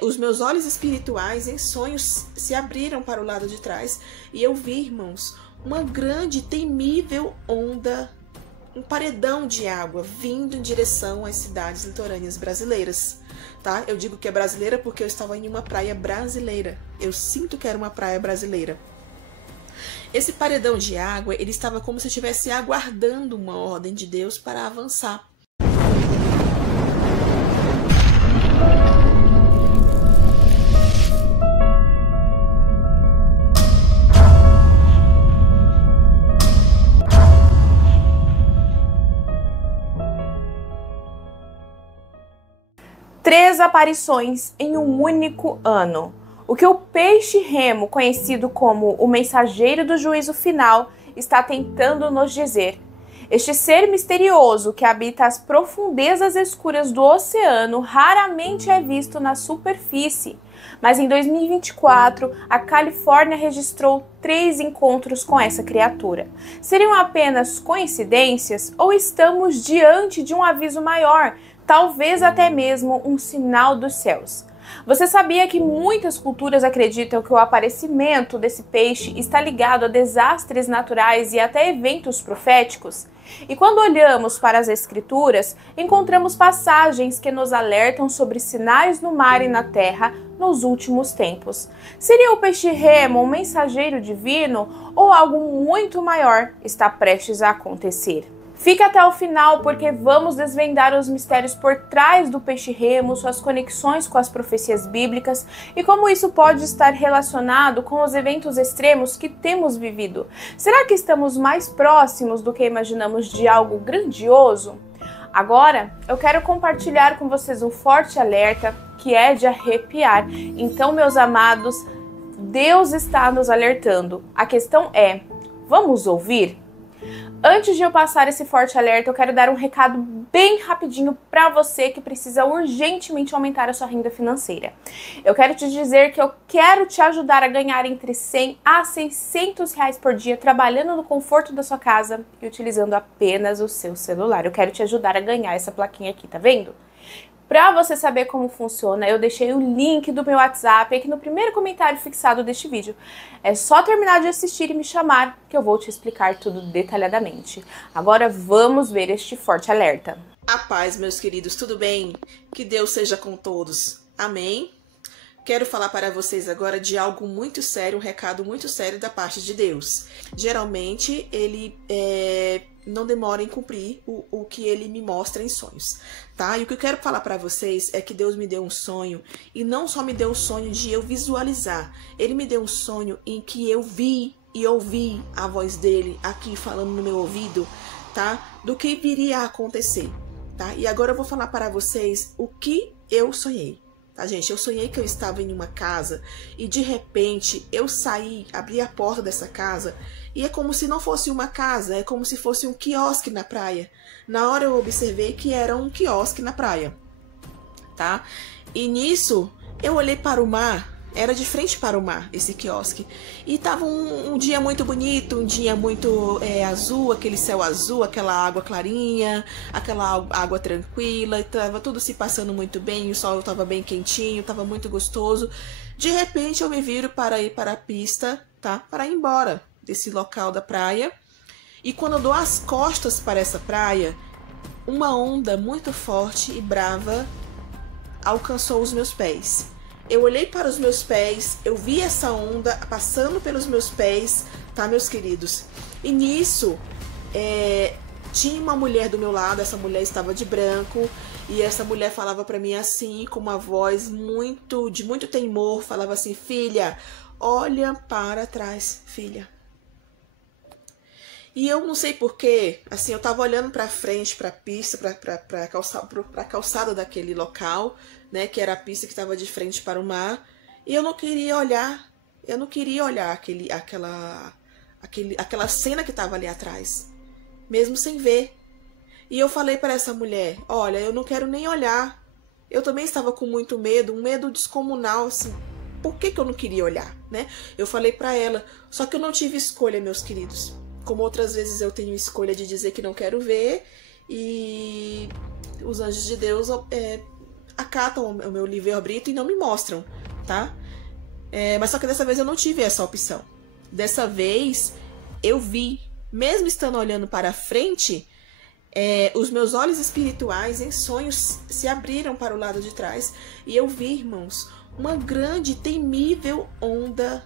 os meus olhos espirituais em sonhos se abriram para o lado de trás e eu vi, irmãos, uma grande, temível onda, um paredão de água vindo em direção às cidades litorâneas brasileiras, tá? Eu digo que é brasileira porque eu estava em uma praia brasileira. Eu sinto que era uma praia brasileira. Esse paredão de água, ele estava como se estivesse aguardando uma ordem de Deus para avançar. Três aparições em um único ano. O que o peixe remo, conhecido como o mensageiro do juízo final, está tentando nos dizer. Este ser misterioso que habita as profundezas escuras do oceano raramente é visto na superfície. Mas em 2024, a Califórnia registrou 3 encontros com essa criatura. Seriam apenas coincidências ou estamos diante de um aviso maior, talvez até mesmo um sinal dos céus? Você sabia que muitas culturas acreditam que o aparecimento desse peixe está ligado a desastres naturais e até eventos proféticos? E quando olhamos para as Escrituras, encontramos passagens que nos alertam sobre sinais no mar e na terra nos últimos tempos. Seria o peixe remo um mensageiro divino ou algo muito maior está prestes a acontecer? Fica até o final porque vamos desvendar os mistérios por trás do peixe remo, suas conexões com as profecias bíblicas e como isso pode estar relacionado com os eventos extremos que temos vivido. Será que estamos mais próximos do que imaginamos de algo grandioso? Agora, eu quero compartilhar com vocês um forte alerta que é de arrepiar. Então, meus amados, Deus está nos alertando. A questão é, vamos ouvir? Antes de eu passar esse forte alerta, eu quero dar um recado bem rapidinho para você que precisa urgentemente aumentar a sua renda financeira. Eu quero te dizer que eu quero te ajudar a ganhar entre 100 a 600 reais por dia trabalhando no conforto da sua casa e utilizando apenas o seu celular. Eu quero te ajudar a ganhar essa plaquinha aqui, tá vendo? Para você saber como funciona, eu deixei o link do meu WhatsApp aqui no primeiro comentário fixado deste vídeo. É só terminar de assistir e me chamar que eu vou te explicar tudo detalhadamente. Agora vamos ver este forte alerta. A paz, meus queridos, tudo bem? Que Deus seja com todos. Amém? Quero falar para vocês agora de algo muito sério, um recado muito sério da parte de Deus. Geralmente, ele não demora em cumprir o que ele me mostra em sonhos, tá? E o que eu quero falar para vocês é que Deus me deu um sonho, e não só me deu o sonho de eu visualizar, ele me deu um sonho em que eu vi e ouvi a voz dele aqui falando no meu ouvido, tá? Do que viria a acontecer, tá? E agora eu vou falar para vocês o que eu sonhei. Tá, gente? Eu sonhei que eu estava em uma casa e de repente eu saí, abri a porta dessa casa e é como se não fosse uma casa, é como se fosse um quiosque na praia. Na hora eu observei que era um quiosque na praia, tá? E nisso eu olhei para o mar, era de frente para o mar esse quiosque. E tava um dia muito bonito, um dia muito azul, aquele céu azul, aquela água clarinha, aquela água tranquila, e tava tudo se passando muito bem, o sol tava bem quentinho, tava muito gostoso. De repente eu me viro para ir para a pista, tá? Para ir embora desse local da praia. E quando eu dou as costas para essa praia, uma onda muito forte e brava alcançou os meus pés. Eu olhei para os meus pés, eu vi essa onda passando pelos meus pés, tá, meus queridos? E nisso, tinha uma mulher do meu lado, essa mulher estava de branco, e essa mulher falava para mim assim, com uma voz de muito temor, falava assim: filha, olha para trás, filha. E eu não sei porquê, assim, eu tava olhando pra frente, pra pista, pra calçada daquele local, né, que era a pista que tava de frente para o mar, e eu não queria olhar aquela cena que tava ali atrás, mesmo sem ver. E eu falei para essa mulher: olha, eu não quero nem olhar. Eu também estava com muito medo, um medo descomunal, assim, por que eu não queria olhar, né? Eu falei para ela, só que eu não tive escolha, meus queridos. Como outras vezes eu tenho escolha de dizer que não quero ver, e os anjos de Deus acatam o meu livre-arbítrio e não me mostram, tá? Mas só que dessa vez eu não tive essa opção. Dessa vez eu vi, mesmo estando olhando para frente, os meus olhos espirituais em sonhos se abriram para o lado de trás e eu vi, irmãos, uma grande, temível onda,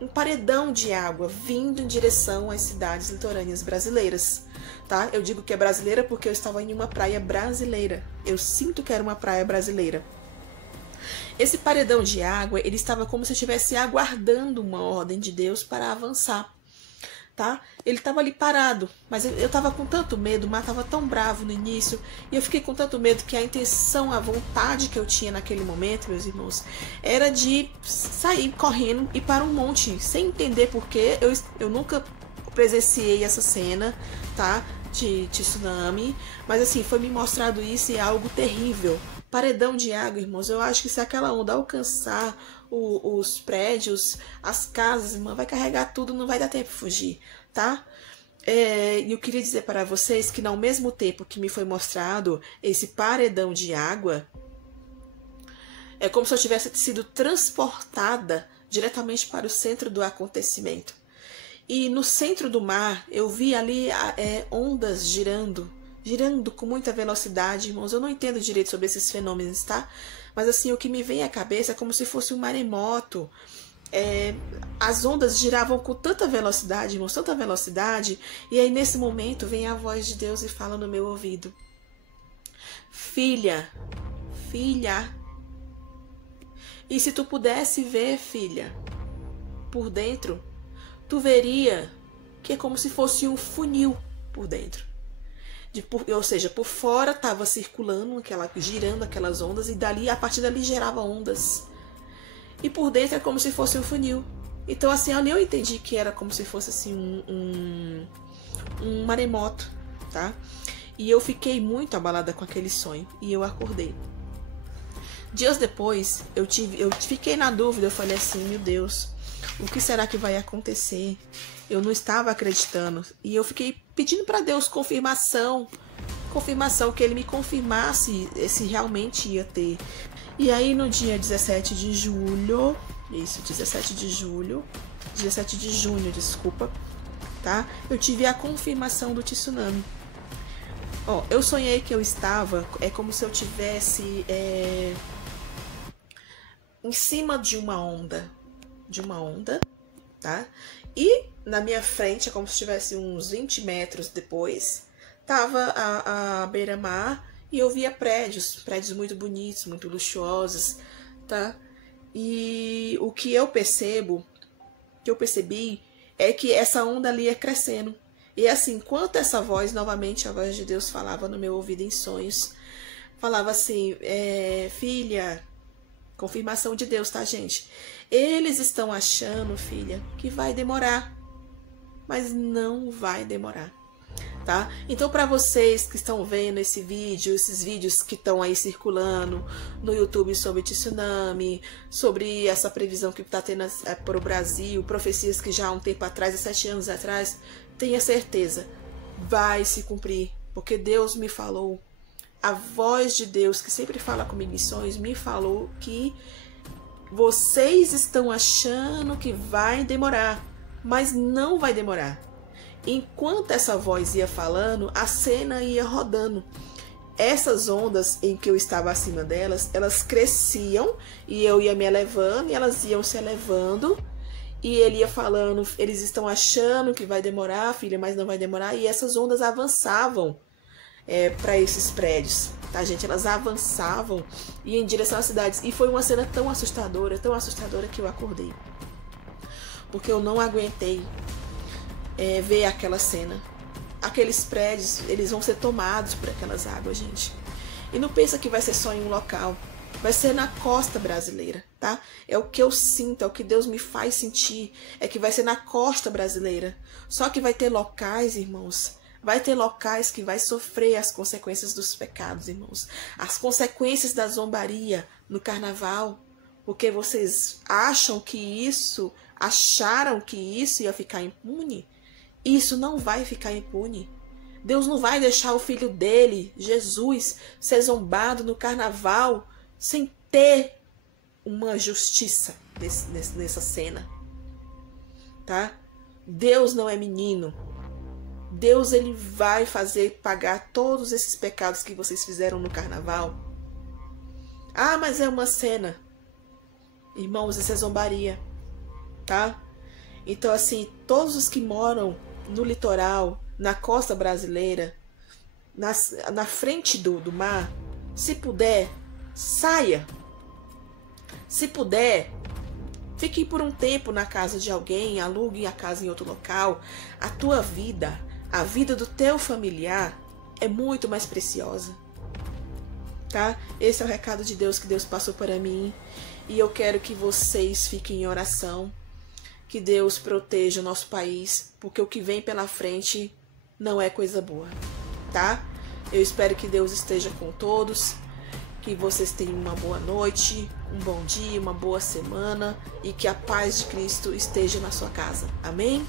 um paredão de água vindo em direção às cidades litorâneas brasileiras, tá? Eu digo que é brasileira porque eu estava em uma praia brasileira. Eu sinto que era uma praia brasileira. Esse paredão de água, ele estava como se estivesse aguardando uma ordem de Deus para avançar, tá? Ele estava ali parado, mas eu estava com tanto medo, o mar estava tão bravo no início, e eu fiquei com tanto medo que a intenção, a vontade que eu tinha naquele momento, meus irmãos, era de sair correndo e para um monte, sem entender porquê. Eu nunca presenciei essa cena, tá? De tsunami, mas assim, foi me mostrado isso e é algo terrível. Paredão de água, irmãos, eu acho que se aquela onda alcançar os prédios, as casas, irmã, vai carregar tudo, não vai dar tempo de fugir, tá? E eu queria dizer para vocês que ao mesmo tempo que me foi mostrado esse paredão de água, é como se eu tivesse sido transportada diretamente para o centro do acontecimento. E no centro do mar, eu vi ali ondas girando com muita velocidade, irmãos. Eu não entendo direito sobre esses fenômenos, tá? Mas assim, o que me vem à cabeça é como se fosse um maremoto. As ondas giravam com tanta velocidade, irmãos, tanta velocidade. E aí, nesse momento, vem a voz de Deus e fala no meu ouvido: filha, filha. E se tu pudesse ver, filha, por dentro, tu veria que é como se fosse um funil por dentro. Ou seja, por fora estava circulando, girando aquelas ondas, e a partir dali gerava ondas. E por dentro é como se fosse um funil. Então assim, ali eu entendi que era como se fosse assim um maremoto, tá? E eu fiquei muito abalada com aquele sonho, e eu acordei. Dias depois, eu fiquei na dúvida, eu falei assim, meu Deus, o que será que vai acontecer? Eu não estava acreditando. E eu fiquei pedindo para Deus confirmação, que Ele me confirmasse se realmente ia ter. E aí no dia 17 de julho, 17 de junho, desculpa, tá? Eu tive a confirmação do tsunami. Eu sonhei que eu estava, como se eu tivesse em cima de uma onda, tá? E na minha frente, é como se estivesse uns 20 metros depois, tava a beira-mar, e eu via prédios muito bonitos, muito luxuosos, tá? E o que eu percebi é que essa onda ali ia crescendo. E assim, enquanto essa voz, novamente a voz de Deus falava no meu ouvido em sonhos, falava assim, filha, confirmação de Deus, tá, gente? Eles estão achando, filha, que vai demorar, mas não vai demorar, tá? Então, para vocês que estão vendo esses vídeos que estão aí circulando no YouTube sobre tsunami, sobre essa previsão que está tendo para o Brasil, profecias que já há um tempo atrás, há 7 anos atrás, tenha certeza, vai se cumprir, porque Deus me falou. A voz de Deus, que sempre fala comigo em sonhos, me falou que vocês estão achando que vai demorar, mas não vai demorar. Enquanto essa voz ia falando, a cena ia rodando. Essas ondas em que eu estava acima delas, elas cresciam e eu ia me elevando e elas iam se elevando. E ele ia falando, eles estão achando que vai demorar, filha, mas não vai demorar. E essas ondas avançavam para esses prédios, tá, gente? Elas avançavam e em direção às cidades. E foi uma cena tão assustadora que eu acordei. Porque eu não aguentei ver aquela cena. Aqueles prédios, eles vão ser tomados por aquelas águas, gente. E não pensa que vai ser só em um local. Vai ser na costa brasileira, tá? É o que eu sinto, é o que Deus me faz sentir. É que vai ser na costa brasileira. Só que vai ter locais, irmãos, vai ter locais que vai sofrer as consequências dos pecados, irmãos. As consequências da zombaria no carnaval. Porque vocês acharam que isso ia ficar impune? Isso não vai ficar impune. Deus não vai deixar o filho dele, Jesus, ser zombado no carnaval, sem ter uma justiça nessa cena, tá? Deus não é menino. Deus, ele vai fazer pagar todos esses pecados que vocês fizeram no carnaval. Ah, mas é uma cena. Irmãos, isso é zombaria, tá? Então, assim, todos os que moram no litoral, na costa brasileira, na frente do mar, se puder, saia. Se puder, fique por um tempo na casa de alguém, alugue a casa em outro local. A tua vida, a vida do teu familiar é muito mais preciosa, tá? Esse é o recado de Deus que Deus passou para mim. E eu quero que vocês fiquem em oração, que Deus proteja o nosso país, porque o que vem pela frente não é coisa boa, tá? Eu espero que Deus esteja com todos, que vocês tenham uma boa noite, um bom dia, uma boa semana e que a paz de Cristo esteja na sua casa. Amém?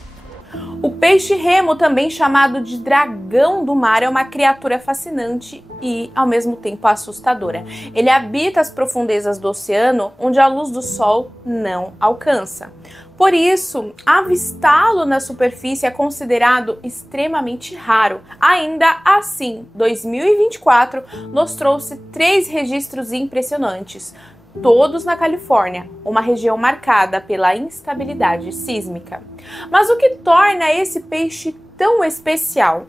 O peixe-remo, também chamado de dragão do mar, é uma criatura fascinante e, ao mesmo tempo, assustadora. Ele habita as profundezas do oceano, onde a luz do sol não alcança. Por isso, avistá-lo na superfície é considerado extremamente raro. Ainda assim, 2024 nos trouxe 3 registros impressionantes, todos na Califórnia, uma região marcada pela instabilidade sísmica. Mas o que torna esse peixe tão especial?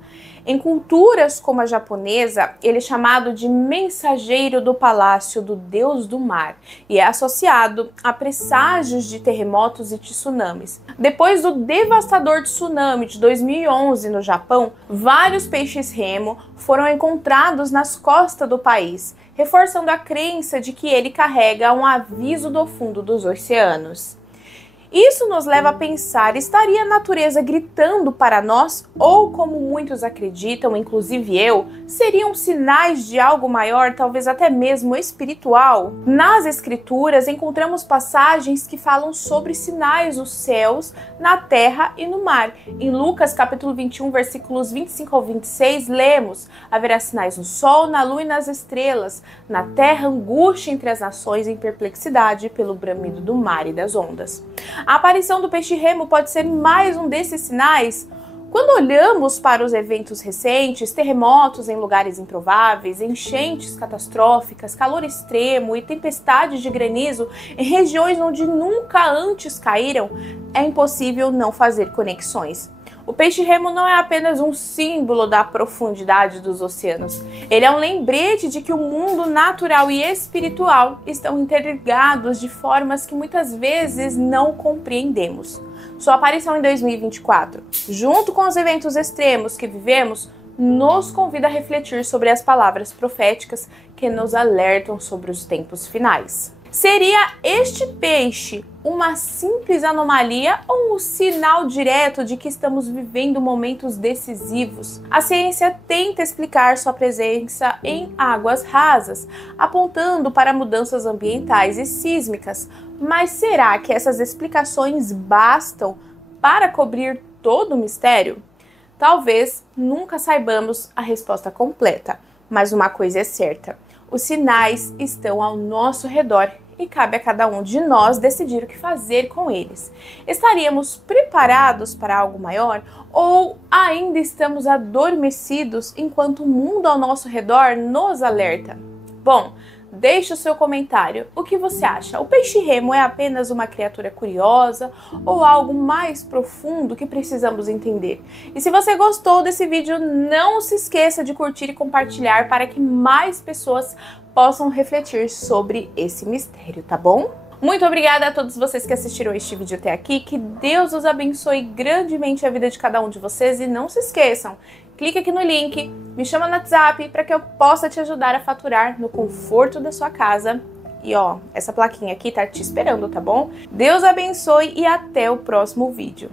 Em culturas como a japonesa, ele é chamado de mensageiro do palácio do deus do mar e é associado a presságios de terremotos e tsunamis. Depois do devastador tsunami de 2011 no Japão, vários peixes-remo foram encontrados nas costas do país, reforçando a crença de que ele carrega um aviso do fundo dos oceanos. Isso nos leva a pensar, estaria a natureza gritando para nós? Ou, como muitos acreditam, inclusive eu, seriam sinais de algo maior, talvez até mesmo espiritual? Nas escrituras encontramos passagens que falam sobre sinais nos céus, na terra e no mar. Em Lucas capítulo 21, versículos 25 ao 26, lemos: haverá sinais no sol, na lua e nas estrelas, na terra angústia entre as nações em perplexidade pelo bramido do mar e das ondas. A aparição do peixe-remo pode ser mais um desses sinais. Quando olhamos para os eventos recentes, terremotos em lugares improváveis, enchentes catastróficas, calor extremo e tempestades de granizo em regiões onde nunca antes caíram, é impossível não fazer conexões. O peixe-remo não é apenas um símbolo da profundidade dos oceanos. Ele é um lembrete de que o mundo natural e espiritual estão interligados de formas que muitas vezes não compreendemos. Sua aparição em 2024, junto com os eventos extremos que vivemos, nos convida a refletir sobre as palavras proféticas que nos alertam sobre os tempos finais. Seria este peixe uma simples anomalia ou um sinal direto de que estamos vivendo momentos decisivos? A ciência tenta explicar sua presença em águas rasas, apontando para mudanças ambientais e sísmicas. Mas será que essas explicações bastam para cobrir todo o mistério? Talvez nunca saibamos a resposta completa, mas uma coisa é certa: os sinais estão ao nosso redor e cabe a cada um de nós decidir o que fazer com eles. Estaríamos preparados para algo maior ou ainda estamos adormecidos enquanto o mundo ao nosso redor nos alerta? Bom, deixe o seu comentário. O que você acha? O peixe-remo é apenas uma criatura curiosa ou algo mais profundo que precisamos entender? E se você gostou desse vídeo, não se esqueça de curtir e compartilhar para que mais pessoas possam refletir sobre esse mistério, tá bom? Muito obrigada a todos vocês que assistiram este vídeo até aqui. Que Deus os abençoe grandemente a vida de cada um de vocês. E não se esqueçam, clique aqui no link, me chama no WhatsApp para que eu possa te ajudar a faturar no conforto da sua casa. E ó, essa plaquinha aqui tá te esperando, tá bom? Deus abençoe e até o próximo vídeo.